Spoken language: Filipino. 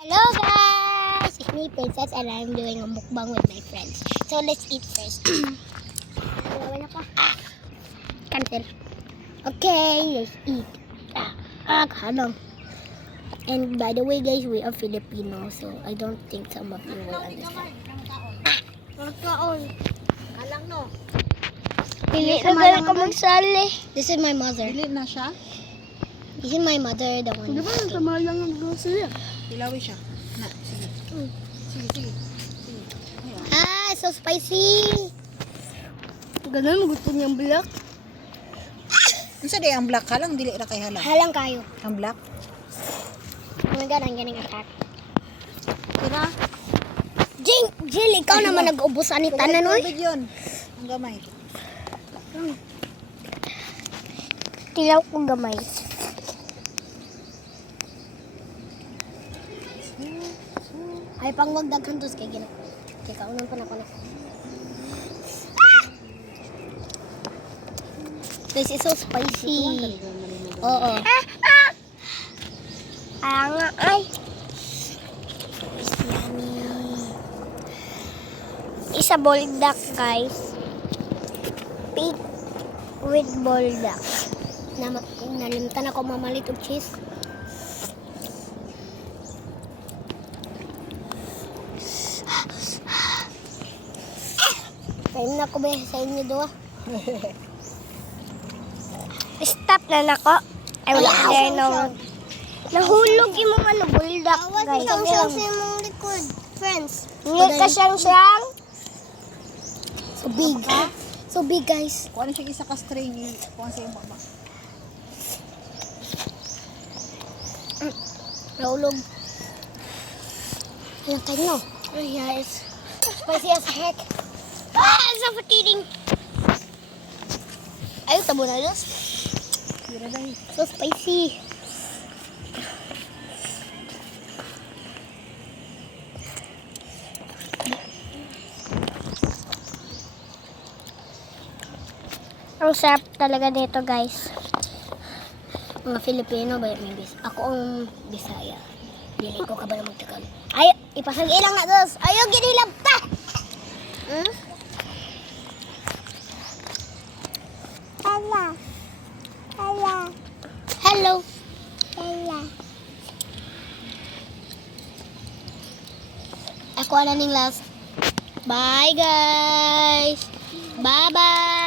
Hello guys! It's me, Princess, and I'm doing a mukbang with my friends. So let's eat first. Gawin ako. Cancel. Okay, let's eat. Kalong. And by the way guys, we are Filipino, so I don't think some of you will understand. Kalang no. Pili na gano'n ka magsali. This is my mother. Dili na siya. This is my mother, the one. Di ba sama lang ang grocery? Ilawi siya. Na, sige. Sige. So spicy. Ganun, gusto niyang black. Ano di ang black? Halang, dili na kay halang. Halang kayo. Ang black? Oh my god, I'm getting attacked. Tira. Jill, ikaw naman nag-ubusan ni tanan, oy. Tubig yun. Ang gamay. Tilaw ko gamay. Ay, pang wag daghan tos kay gina. Kay kaunon pa na ko na. This is so spicy. Oo. Ay. Isa boldak, guys. Pig with boldak. Nalimtan ako mamalit og cheese. Time na ko ba sa inyo doon? Stop na nako. Ay, wala na. Nahulog yung mga buldak, guys. Sa mong likod, friends. Ngayon ka siyang so big. So big, guys. Kung ano siya isa ka string, kung ano siya yung baba. Nahulog. Ayan kayo, no? Oh, yeah, it's spicy as heck. It's suffocating. Ayaw, tabo na dos. Tira dahil. So spicy. Ang sarap talaga dito, guys. Mga Filipino ba yung ako ang Bisaya. Dili ko ka ba na magtakal? Ay, ipasag ilang na dos. Ayaw, ginilab ta! Hmm? Hello. Ako na ning last. Bye guys. Bye bye.